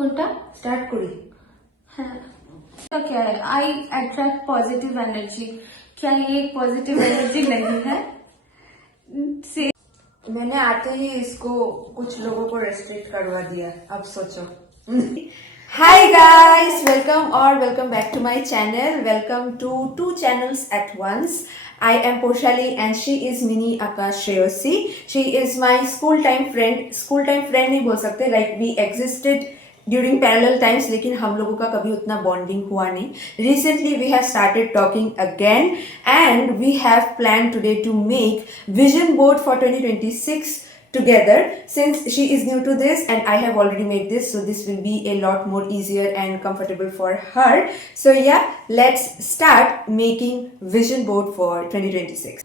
কোনটা? স্টার্ট করি। হ্যাঁ, तो क्या है? आई अट्रैक्ट पॉजिटिव एनर्जी। क्या ये एक पॉजिटिव एनर्जी नहीं है? से मैंने आते ही इसको कुछ लोगों को रेस्ट्रिक्ट करवा दिया, अब सोचो। Hi guys, welcome back to my channel. Welcome to 2 channels at once. I am Poshali and she is Mini Akash Shreyasi. She is my school time friend. School time friend नहीं बोल सकते, like we existed during parallel times, लेकिन हम लोगों का कभी उतना bonding हुआ नहीं. Recently we have started talking again and we have planned today to make vision board for 2026 together. Since she is new to this and I have already made this, so this will be a lot more easier and comfortable for her. So yeah, let's start making vision board for 2026.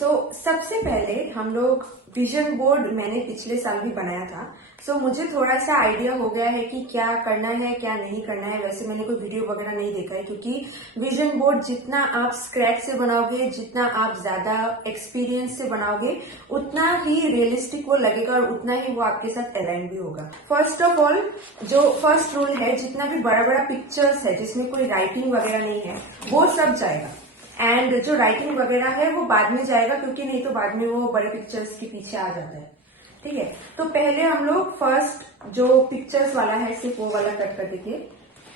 So सबसे पहले हम लोग vision board मैंने पिछले साल भी बनाया था. सो मुझे थोड़ा सा आइडिया हो गया है कि क्या करना है क्या नहीं करना है. वैसे मैंने कोई वीडियो वगैरह नहीं देखा है, क्योंकि विजन बोर्ड जितना आप स्क्रैच से बनाओगे, जितना आप ज्यादा एक्सपीरियंस से बनाओगे, उतना ही रियलिस्टिक वो लगेगा और उतना ही वो आपके साथ अलाइन भी होगा. फर्स्ट ऑफ ऑल, जो फर्स्ट रूल है, जितना भी बड़ा बड़ा पिक्चर्स है जिसमें कोई राइटिंग वगैरह नहीं है, वो सब जाएगा. एंड जो राइटिंग वगैरह है वो बाद में जाएगा, क्योंकि नहीं तो बाद में वो बड़े पिक्चर्स के पीछे आ जाता है. ठीक है, तो पहले हम लोग फर्स्ट जो पिक्चर्स वाला है सिर्फ वो वाला कट कर देंगे.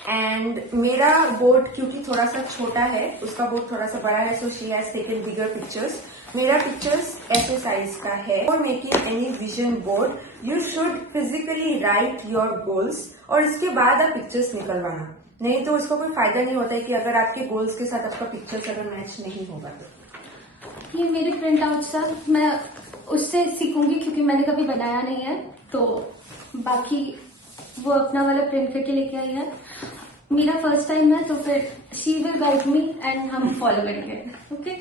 एंड मेरा बोर्ड क्योंकि थोड़ा सा छोटा है, उसका बोर्ड थोड़ा सा बड़ा है, so she has taken bigger pictures. मेरा पिक्चर्स ऐसे साइज का है. For making any vision board you should physically right your goals और इसके बाद आप पिक्चर्स निकलवाना. नहीं तो उसका कोई फायदा नहीं होता है कि अगर आपके गोल्स के साथ आपका पिक्चर्स अगर मैच नहीं होगा तो. ये मेरे प्रिंट आउट सर, मैं उससे सीखूंगी क्योंकि मैंने कभी बनाया नहीं है. तो बाकी वो अपना वाला प्रिंट करके लेके आई है. मेरा फर्स्ट टाइम है तो फिर she will guide me and हम फॉलो करेंगे. ओके,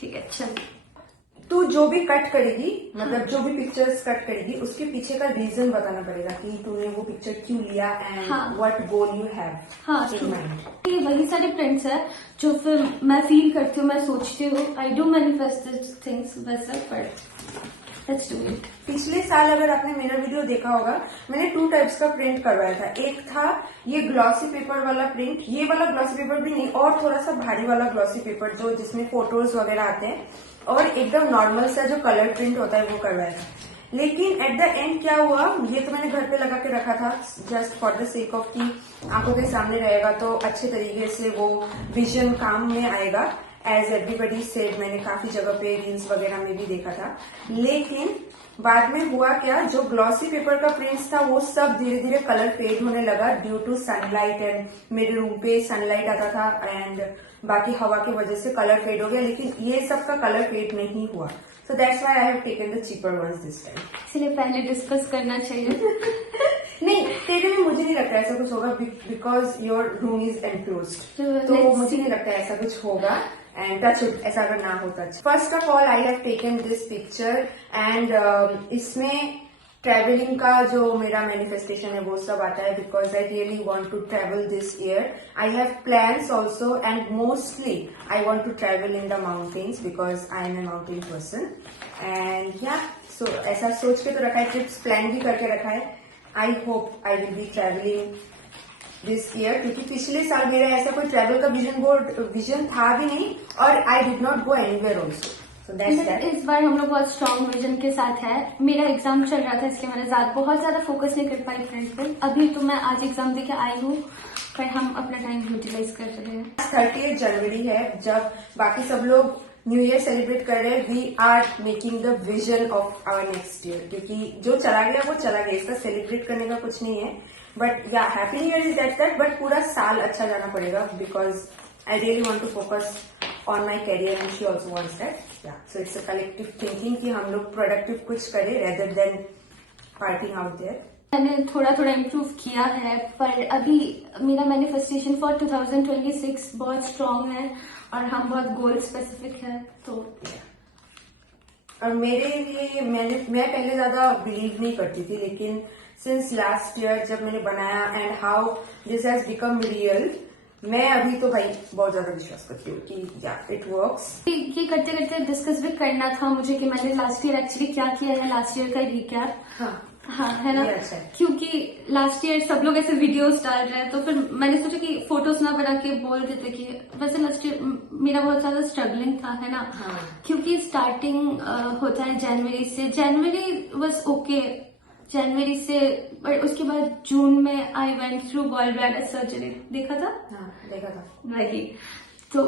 ठीक है. चल, तू जो भी कट करेगी, मतलब जो भी पिक्चर्स कट करेगी, उसके पीछे का रीजन बताना पड़ेगा कि तूने वो पिक्चर क्यों लिया and what goal you have in mind. ये वही सारे प्रिंट्स है जो फिर मैं फील करती हूँ, मैं सोचती हूँ. आई डू मैनिफेस्ट थिंग्स वैसा, बट लेट्स डू इट. पिछले साल अगर आपने मेरा वीडियो देखा होगा, मैंने 2 टाइप्स का प्रिंट करवाया था. एक था ये ग्लॉसी पेपर वाला प्रिंट, ये वाला ग्लॉसी पेपर भी नहीं, और थोड़ा सा भारी वाला ग्लॉसी पेपर जो जिसमें फोटोज वगैरह आते हैं, और एकदम नॉर्मल सा जो कलर प्रिंट होता है वो करवाया था. लेकिन एट द एंड क्या हुआ, ये तो मैंने घर पे लगा के रखा था just for the sake of कि आंखों के सामने रहेगा तो अच्छे तरीके से वो विजन काम में आएगा. एज एवरीबडी सेड, मैंने काफी जगह पे रील्स वगैरह में भी देखा था. लेकिन बाद में हुआ क्या, जो ग्लॉसी पेपर का प्रिंट्स था वो सब धीरे धीरे कलर फेड होने लगा ड्यू टू सनलाइट. एंड मेरे रूम पे सनलाइट आता था एंड बाकी हवा की वजह से कलर फेड हो गया. लेकिन ये सब का कलर फेड नहीं हुआ. So that's why I have taken the cheaper ones this time. इसलिए पहले डिस्कस करना चाहिए. नहीं, तेरे में मुझे नहीं लगता ऐसा कुछ होगा, because your room is enclosed. तो मुझे नहीं लगता ऐसा कुछ होगा. एंड दैट्स इट, ऐसा अगर ना होता. First of all I have taken this picture and इसमें ट्रेवलिंग का जो मेरा मैनिफेस्टेशन है वो सब आता है, because I really want to travel this year. I have plans also and mostly I want to travel in the mountains because I am a mountain person. And yeah so ऐसा सोच के तो रखा है, ट्रिप्स प्लान भी करके रखा है. I hope I will be travelling this year, क्योंकि पिछले साल मेरा ऐसा कोई ट्रैवल का विजन था भी नहीं और I did not go anywhere also. So that's that. इस बार हम लोग बहुत स्ट्रॉन्ग विजन के साथ है. मेरा एग्जाम चल रहा था इसलिए मैंने बहुत ज्यादा फोकस नहीं कर पाई फ्रेंड पे. अभी तो मैं आज एग्जाम देके आई हूँ, पर हम अपना टाइम यूटिलाइज कर रहे हैं. 30 जनवरी है, जब बाकी सब लोग न्यू ईयर सेलिब्रेट कर रहे हैं. We are making the vision of our next year, क्योंकि जो चला गया वो चला गया, इसका सेलिब्रेट करने का कुछ नहीं है. But yeah happy new year is that, but पूरा साल अच्छा जाना पड़ेगा, because I really want to focus on my career and she also wants that. Yeah so it's a collective thinking कि हम लोग प्रोडक्टिव कुछ करें rather than partying out there. मैंने थोड़ा थोड़ा इम्प्रूव किया है, पर अभी मेरा मैनिफेस्टेशन फॉर 2026 बहुत स्ट्रांग है और हम बहुत गोल स्पेसिफिक है. तो और मेरे लिए मैं पहले ज्यादा बिलीव नहीं करती थी, लेकिन सिंस लास्ट ईयर जब मैंने बनाया and how this has become real, मैं अभी तो भाई बहुत ज्यादा विश्वास करती हूँ कि या इट वर्क्स. ये करते करते डिस्कस भी करना था मुझे कि मैंने लास्ट ईयर एक्चुअली क्या किया है, लास्ट ईयर का रिकैप. हाँ, हाँ है ना, ये अच्छा है। क्योंकि लास्ट ईयर सब लोग ऐसे वीडियोस डाल रहे हैं तो फिर मैंने सोचा कि फोटोज ना बना के बोल देते कि वैसे लास्ट ईयर मेरा बहुत ज्यादा स्ट्रगलिंग था, है ना। हाँ। क्योंकि स्टार्टिंग होता है जनवरी से, जनवरी वाज ओके, जनवरी से, पर उसके बाद जून में I went through gall bladder surgery, देखा था हाँ देखा था। वही, तो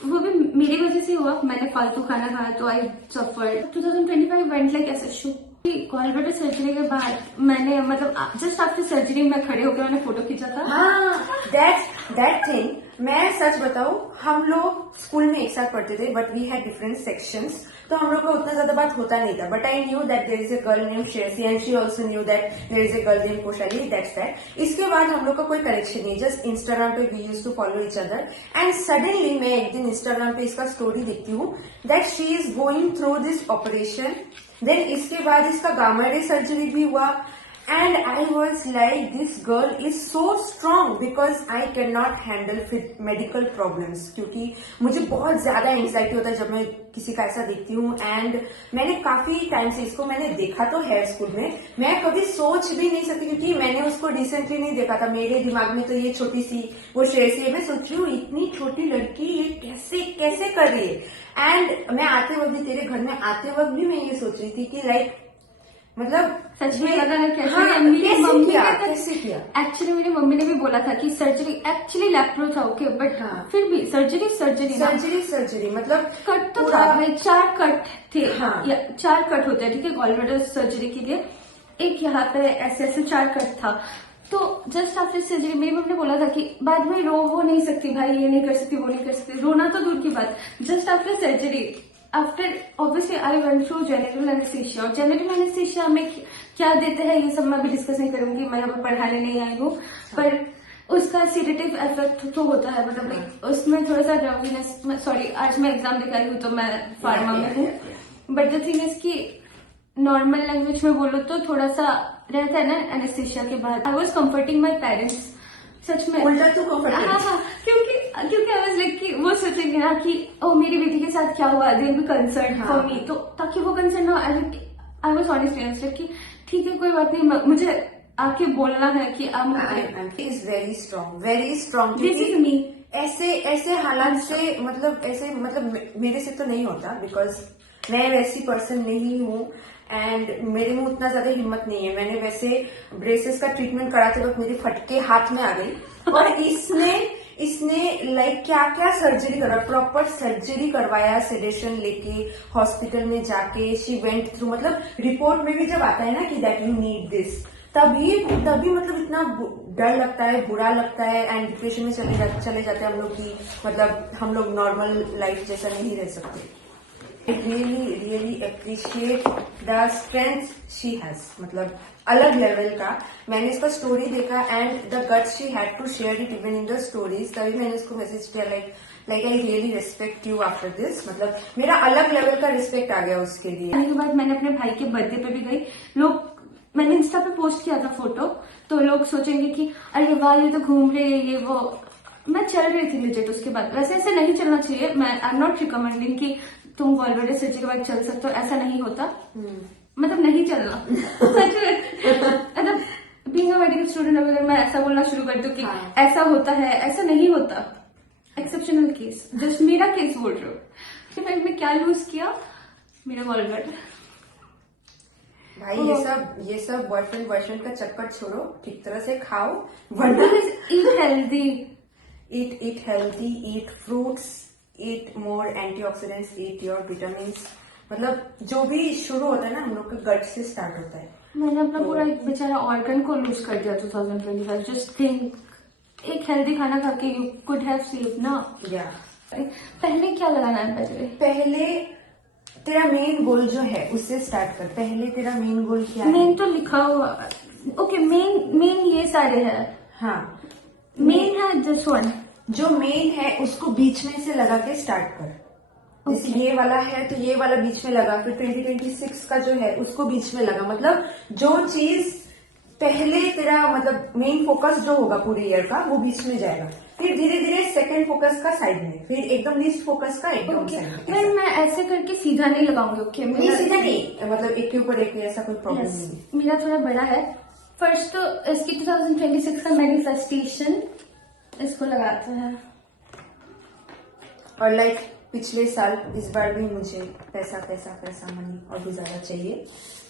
वो भी मेरी वजह से हुआ, मैंने फालतू खाना खाया तो आई सफर। 2025 वेंट लाइक ऐसा शू। गॉल ब्लैडर सर्जरी के बाद मैंने मतलब जस्ट आफ्टर सर्जरी मैं खड़े होकर मैंने फोटो खींचा था। हाँ, दैट थिंग। मैं सच बताऊं, हम लोग स्कूल में एक साथ पढ़ते थे, but we had different sections, तो हम लोग का उतना ज्यादा बात होता नहीं था। But I knew that there is a girl name शेरसी and she also knew that there is a girl name Koshali, that's that. इसके बाद हम लोग का कोई कनेक्शन नहीं, जस्ट इंस्टाग्राम पे we use to follow each other. And suddenly मैं एक दिन इंस्टाग्राम पे इसका स्टोरी देखती हूँ that she is going through this operation. Then इसके बाद इसका गामा रे सर्जरी भी हुआ। And I was like, this girl is so strong because I cannot handle medical problems, क्योंकि मुझे बहुत ज्यादा एंग्जाइटी होता है जब मैं किसी का ऐसा देखती हूँ। एंड मैंने काफी टाइम से इसको मैंने देखा तो है स्कूल में, मैं कभी सोच भी नहीं सकती क्योंकि मैंने उसको रिसेंटली नहीं देखा था। मेरे दिमाग में तो ये छोटी सी वो श्रेयसी है, मैं सोच रही हूँ इतनी छोटी लड़की ये कैसे कैसे कर रही है। एंड मैं आते वक्त भी, तेरे घर में आते वक्त भी मैं ये सोच रही थी कि लाइक मतलब सच में लगा ना कैसे। हाँ, मेरी मम्मी कैसे किया एक्चुअली मेरी मम्मी ने भी बोला था कि सर्जरी एक्चुअली लैप्रो था, ओके, बट हाँ। फिर भी सर्जरी मतलब कट तो था भाई, 4 कट थे। हाँ। 4 कट होते हैं, ठीक है, गॉल ब्लैडर सर्जरी के लिए। एक यहाँ पे ऐसे ऐसे 4 कट था। तो जस्ट आफ्टर सर्जरी मेरी मम्मी ने बोला था कि बाद में रो वो नहीं सकती भाई, ये नहीं कर सकती, वो नहीं कर सकती, रोना तो दूर की बात। Just after surgery, after obviously I went through general anaesthesia, और जनरल एनेस्थीसिया में क्या देते हैं ये सब मैं भी डिस्कस नहीं करूंगी, मैं यहाँ पर पढ़ाने नहीं आई हूँ, पर उसका सीडेटिव इफेक्ट तो होता है, मतलब like, उसमें थोड़ा सा ड्राउजीनेस, सॉरी आज मैं एग्जाम देकर आई हूँ तो मैं फार्मा में हूँ, बट द थिंग इज कि नॉर्मल लैंग्वेज में बोलो तो थोड़ा सा रहता है ना एनेस्थीसिया के बाद। I was comforting my parents, सच में उल्टा तू कंफर्ट। हाँ, क्योंकि आई वाज लाइक कि वो सोचेंगे ना कि ओ मेरी बेटी के साथ क्या हुआ, they will be concern for me, तो ताकि वो कंसर्न ना, आई वाज ऑनेस्टली आंसर कि ठीक है कोई बात नहीं, मुझे आके बोलना है कि I is very strong. This is me. ऐसे हालात से मतलब मेरे से तो नहीं होता, बिकॉज मैं वैसी पर्सन नहीं हूँ एंड मेरे में उतना ज्यादा हिम्मत नहीं है। मैंने वैसे ब्रेसेस का ट्रीटमेंट कराते वक्त मेरी फटके हाथ में आ गई, और इसने लाइक क्या क्या सर्जरी करा, प्रॉपर सर्जरी करवाया, सेडेशन लेके हॉस्पिटल में जाके शी वेंट थ्रू। मतलब रिपोर्ट में भी जब आता है ना कि दैट यू नीड दिस, तभी मतलब इतना डर लगता है, बुरा लगता है, एंड डिप्रेशन में चले जाते हैं हम लोग की, मतलब हम लोग नॉर्मल लाइफ जैसा नहीं रह सकते। I really appreciate the strength she has, मतलब अलग लेवल का। मैंने इसका स्टोरी देखा and the guts she had to share it even in the stories, तभी मैंने उसको मैसेज किया like I really respect you after this. मतलब मेरा अलग लेवल का रिस्पेक्ट आ गया उसके लिए। आने के बाद मैंने अपने भाई के बर्थडे पे भी गई, मैंने इंस्टा पे पोस्ट किया था फोटो, तो लोग सोचेंगे कि अरे वाह ये तो घूम रहे है ये वो, मैं चल रही थी लेजिट। उसके बाद वैसे ऐसे नहीं चलना चाहिए, मैं आई एम नॉट रिकमेंडिंग कि तुम गॉल ब्लैडर सर्जरी के बाद चल सकते हो, ऐसा नहीं होता, मतलब नहीं चलना सच में। मतलब बीइंग अ मेडिकल स्टूडेंट अगर मैं ऐसा बोलना शुरू कर दूं कि हाँ। ऐसा होता है, ऐसा नहीं होता, एक्सेप्शनल केस, जस्ट मेरा केस बोल रहे हो। फिर मैंने क्या लूज किया, मेरा गॉल ब्लैडर। भाई ये सब बॉयफ्रेंड का चक्कर छोड़ो, ठीक तरह से खाओ, वरना eat healthy, eat fruits, eat more antioxidants, eat your vitamins। मतलब जो भी शुरू होता है ना हम लोग के गट से स्टार्ट होता है। मैंने अपना पूरा एक बेचारा ऑर्गन को लूज कर दिया 2025। जस्ट थिंक, एक हेल्दी खाना खा के यू कुड हैव स्लीप ना। या पहले क्या लगाना है? पहले तेरा मेन गोल जो है उससे स्टार्ट कर। पहले तेरा मेन गोल क्या है? मेन तो लिखा हुआ, ओके, मेन ये सारे है। हाँ, मेन है दिस वन, जो मेन है उसको बीच में से लगा के स्टार्ट कर। जैसे ये वाला है तो ये वाला बीच में लगा, फिर 2026 का जो है उसको बीच में लगा। मतलब जो चीज पहले तेरा मतलब मेन फोकस जो होगा पूरे ईयर का वो बीच में जाएगा, फिर धीरे धीरे सेकंड फोकस का साइड में, फिर एकदम लीस्ट फोकस का एकदम ओके साइड नहीं, में। मैं ऐसे करके सीधा नहीं लगाऊंगी। ओके नहीं सीधा नहीं, मतलब एक के ऊपर एक, ऐसा कोई प्रॉब्लम Yes, नहीं। मेरा थोड़ा बड़ा है। फर्स्ट तो इसकी 2026 का मैनिफेस्टेशन इसको लगाते हैं। और लाइक पिछले साल, इस बार भी मुझे पैसा पैसा पैसा मनी और भी ज्यादा चाहिए,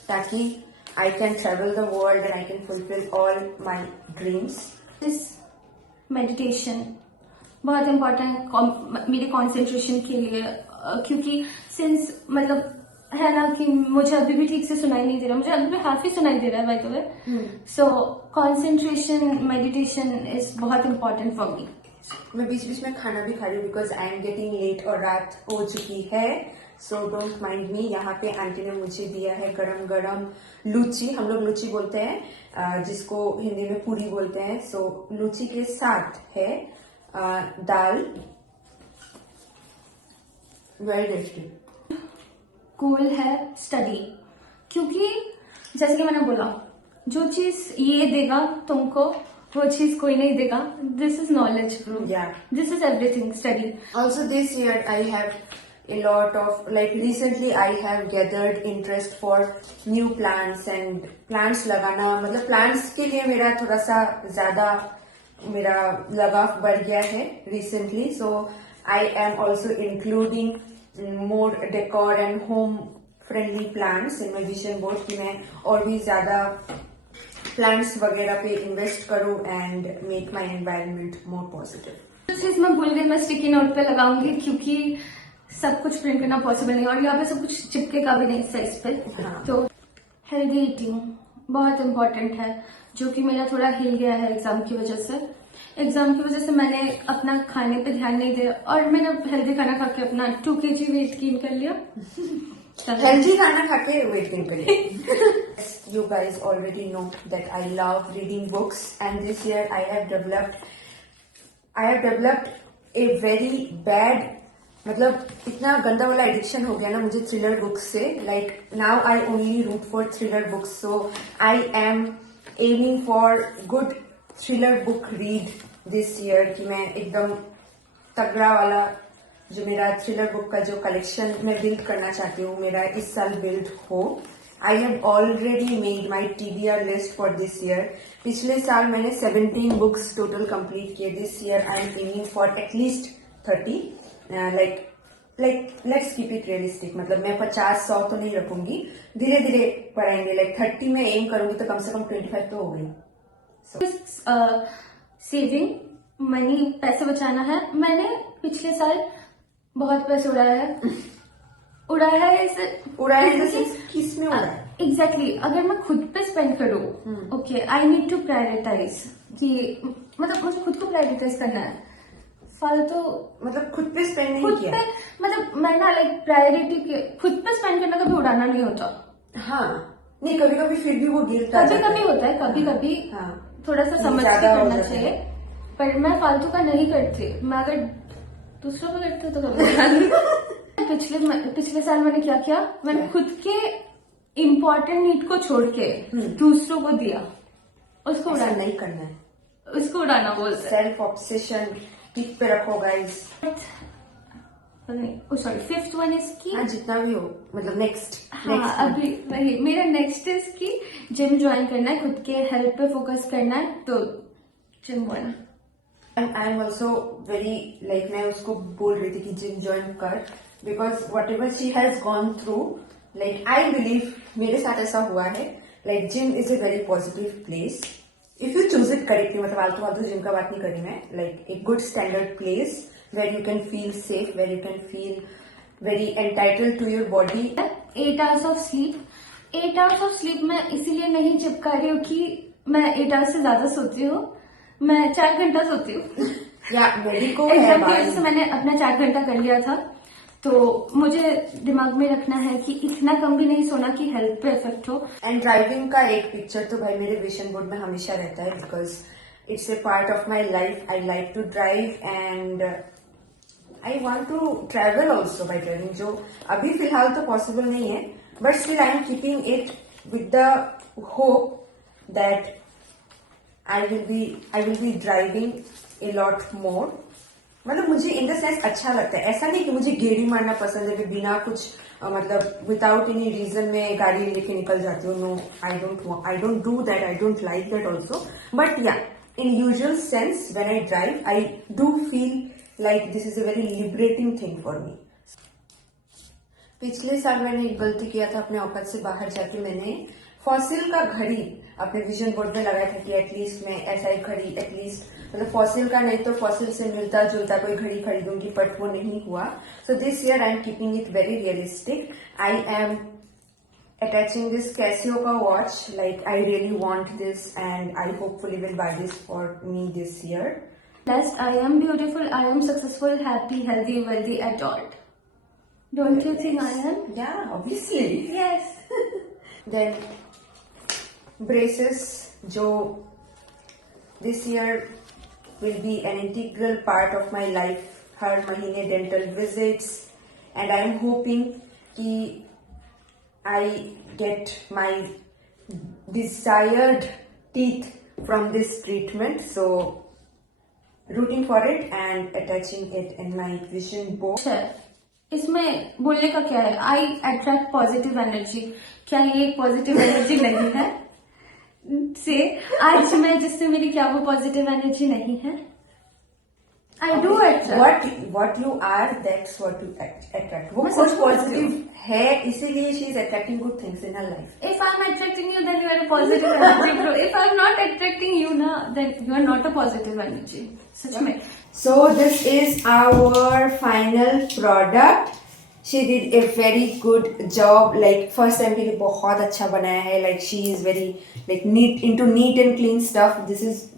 ताकि I can travel the world and I can fulfil all my dreams. This meditation बहुत इम्पोर्टेंट है मेरे कंसंट्रेशन के लिए, क्योंकि सिंस मतलब है ना कि मुझे अभी भी ठीक से सुनाई नहीं दे रहा, मुझे अभी भी हाफ ही सुनाई दे रहा है by the way. So concentration meditation is बहुत इम्पोर्टेंट फॉर मी। मैं बीच बीच में खाना भी खा रही हूँ because I am getting late और रात हो चुकी है, सो डोंट माइंड मी। यहाँ पे आंटी ने मुझे दिया है गरम गरम लूची, हम लोग लूची बोलते हैं, जिसको हिंदी में पूरी बोलते हैं। सो लूची के साथ है दाल, वेरी टेस्टी। गोल है स्टडी, क्योंकि जैसे कि मैंने बोला, जो चीज ये देगा तुमको वो चीज कोई नहीं देगा। This is knowledge bro, Yeah. This is everything study. Also this year I have a lot of, like recently I have gathered interest for new plants and plants लगाना, मतलब plants के लिए मेरा थोड़ा सा ज्यादा मेरा लगाव बढ़ गया है recently, so I am also including more decor and home friendly plants in my vision board कि मैं और भी ज्यादा प्लांट्स वगैरह पे इन्वेस्ट करूं and make my environment more positive. जो चीज मैं भूल गई मैं स्टिकी नोट पे लगाऊंगी, क्योंकि सब कुछ प्रिंट करना पॉसिबल नहीं और यहाँ पे सब कुछ चिपकेगा भी नहीं साइज पे। हाँ। तो हेल्दी ईटिंग बहुत इम्पोर्टेंट है, जो कि मेरा थोड़ा हिल गया है एग्जाम की वजह से। एग्जाम की वजह से मैंने अपना खाने पे ध्यान नहीं दिया और मैंने हेल्दी खाना खा के अपना 2 kg वेट गेन कर लिया। हेल्दी खाना खा के वेट गेन करिए। You guys already know that I love reading books and this year I have developed a very bad, मतलब इतना गंदा वाला एडिक्शन हो गया ना मुझे थ्रिलर बुक्स से। Like now I only root for thriller books, so I am aiming for good thriller book read this year, कि मैं एकदम तगड़ा वाला जो मेरा थ्रिलर बुक का जो कलेक्शन मैं बिल्ड करना चाहती हूँ, मेरा इस साल बिल्ड हो। I have already made my TBR list for this year. पिछले साल मैंने 17 बुक्स टोटल कंप्लीट किए, this year I am aiming for at least 30। Like let's keep it realistic, मतलब मैं 50-100 तो नहीं रखूंगी, धीरे धीरे बढ़ाएंगे। लाइक 30 में एम करूंगी तो कम से कम 25 तो हो गई। सेविंग मनी, पैसे बचाना है। मैंने पिछले साल बहुत पैसे उड़ाया है किस में उड़ाया? एग्जैक्टली अगर मैं खुद पे स्पेंड करूँ, okay I need to prioritise, कि मतलब मुझे खुद को प्रायोरिटाइज करना है। फालतू मतलब खुद पे स्पेंड नहीं खुद किया? पे मतलब मैं ना लाइक प्रायोरिटी के खुद पे स्पेंड करना कभी उड़ाना नहीं होता। हाँ नहीं, कभी कभी फिर भी वो गिरता कभी कभी होता है, कभी कभी हाँ थोड़ा सा समझ के ज्यादा हो करना जाता है। चाहिए, पर मैं फालतू का नहीं करती। मैं अगर दूसरों को करती हूँ तो कभी पिछले साल मैंने क्या किया, मैंने खुद के इम्पोर्टेंट नीड को छोड़ के दूसरों को दिया। उसको ऐसा उड़ाना नहीं करना है, उसको उड़ाना बोलते हैं। सेल्फ ऑब्सेशन ठीक पे रखो guys. Sorry, 5th one is की, हाँ जितना भी हो, मतलब नेक्स्ट हाँ अभी वही मेरा नेक्स्ट इज की जिम ज्वाइन करना है, खुद के हेल्थ पे फोकस करना है, तो gym one. I am also very like, मैं उसको बोल रही थी कि जिम ज्वाइन कर, because what ever she has gone through, like I believe मेरे साथ ऐसा हुआ है। Like gym is a very positive place if you choose it correctly. मतलब फालतू जिम का बात नहीं करी मैं, like a good standard place where you can feel safe, where you can feel very entitled to your body. 8 hours of sleep. 8 hours of sleep मैं इसीलिए नहीं चिपका रही हूँ कि मैं 8 hours से ज्यादा सोती हूँ, मैं 4 घंटा सोती हूँ। या मेडिको है एग्जाम की भाई। वजह से मैंने अपना 4 घंटा कर लिया था, तो मुझे दिमाग में रखना है कि इतना कम भी नहीं सोना कि हेल्थ पे इफेक्ट हो। एंड ड्राइविंग का एक पिक्चर तो भाई मेरे विजन बोर्ड में हमेशा रहता है, because it's a part of my life. I like to drive and I want to travel also by driving, जो अभी फिलहाल तो पॉसिबल नहीं है, but still I am keeping it with the hope that I will be driving a lot more. मतलब मुझे in the sense अच्छा लगता है, ऐसा नहीं कि मुझे गेड़ी मारना पसंद है कि बिना कुछ मतलब विदाउट एनी रीजन में गाड़ी लेके निकल जाती हूँ. No, I don't do that, I don't like that also. But yeah, in usual sense when I drive I do feel like this is a very liberating thing for me. पिछले साल मैंने एक गलती किया था, अपने औकात से बाहर जाके मैंने फॉसिल का घड़ी अपने विजन बोर्ड में लगाया था कि एटलीस्ट मैं ऐसा एक घड़ी एटलीस्ट मतलब फॉसिल का नहीं तो फॉसिल से मिलता जुलता कोई घड़ी खरीदूंगी, बट वो नहीं हुआ. So this year I am keeping it very realistic. I am attaching this Casio ka watch, like I really want this and I hopefully will buy this for me this year. Blessed, I am beautiful, I am successful, happy, healthy, wealthy, adored. Don't you think I am? Yeah, obviously. Yes. Then braces, jo this year will be an integral part of my life. हर महीने dental visits and I am hoping कि I get my desired teeth from this treatment. So rooting for it and attaching it in my vision board. अच्छा, इसमें बोलने का क्या है? आई attract positive energy. क्या ये पॉजिटिव एनर्जी नहीं है? से आज मैं जिससे मेरी क्या वो पॉजिटिव एनर्जी नहीं है? I do attract. What you are, that's what you attract. वो मैं कुछ सच बोल रही पॉजिटिव हूँ. है, इसीलिए she is attracting good things in her life. If I'm attracting you, then you are a positive energy, bro. If I'm not attracting you, na, then you are not a positive energy. सच में. So this is our final product. She did a very good job. Like first time के लिए बहुत अच्छा बनाया है. Like she is very like neat and clean stuff. This is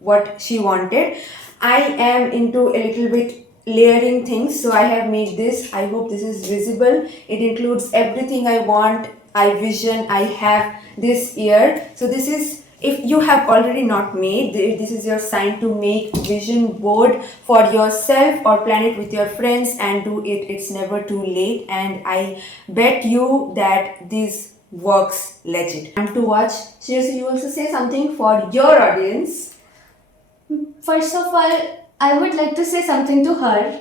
what she wanted. I am into a little bit layering things, so I have made this. I hope this is visible. It includes everything I want, I vision, I have this year. So this is, if you have already not made, this is your sign to make vision board for yourself or plan it with your friends and do it. It's never too late, and I bet you that this works legit. And to watch, seriously, you also say something for your audience. First of all, I would like to say something to her.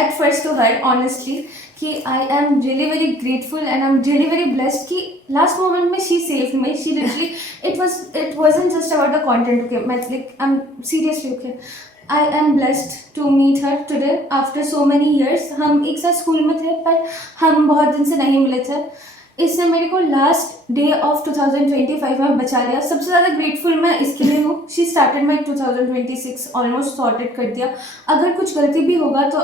At first to her, honestly, कि I am really very grateful and I'm really very blessed कि last moment में she saved me. She literally, it wasn't just about the content. Okay, like I'm seriously okay. I am blessed to meet her today after so many years. हम एक साथ school में थे पर हम बहुत दिन से नहीं मिले थे. इसने मेरे को लास्ट डे ऑफ 2025 में बचा लिया. सबसे ज़्यादा ग्रेटफुल मैं इसके लिए हूँ. She started my 2026 almost sorted कर दिया. अगर कुछ गलती भी होगा तो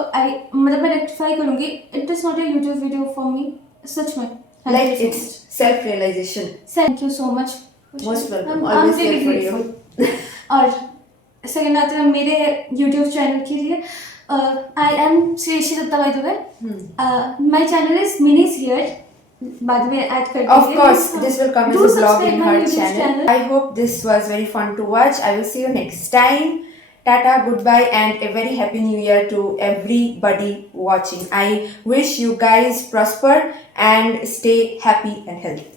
मतलब मैं रेक्टिफाई करूँगी. It is not a YouTube video for me. सच में Like it's self-realization. Thank you so much. Most welcome. Always here for you. और सेकेंड आते हैं मेरे यूट्यूब चैनल के लिए. I am Shreyasi Datta by the way. My channel is mini seer. बाद में ऐड कर Of course, this will come as a vlog subscribe in my her YouTube channel. I hope this was very fun to watch. I will see you next time. Tata, goodbye, and a very happy new year to everybody watching. I wish you guys prosper and stay happy and healthy.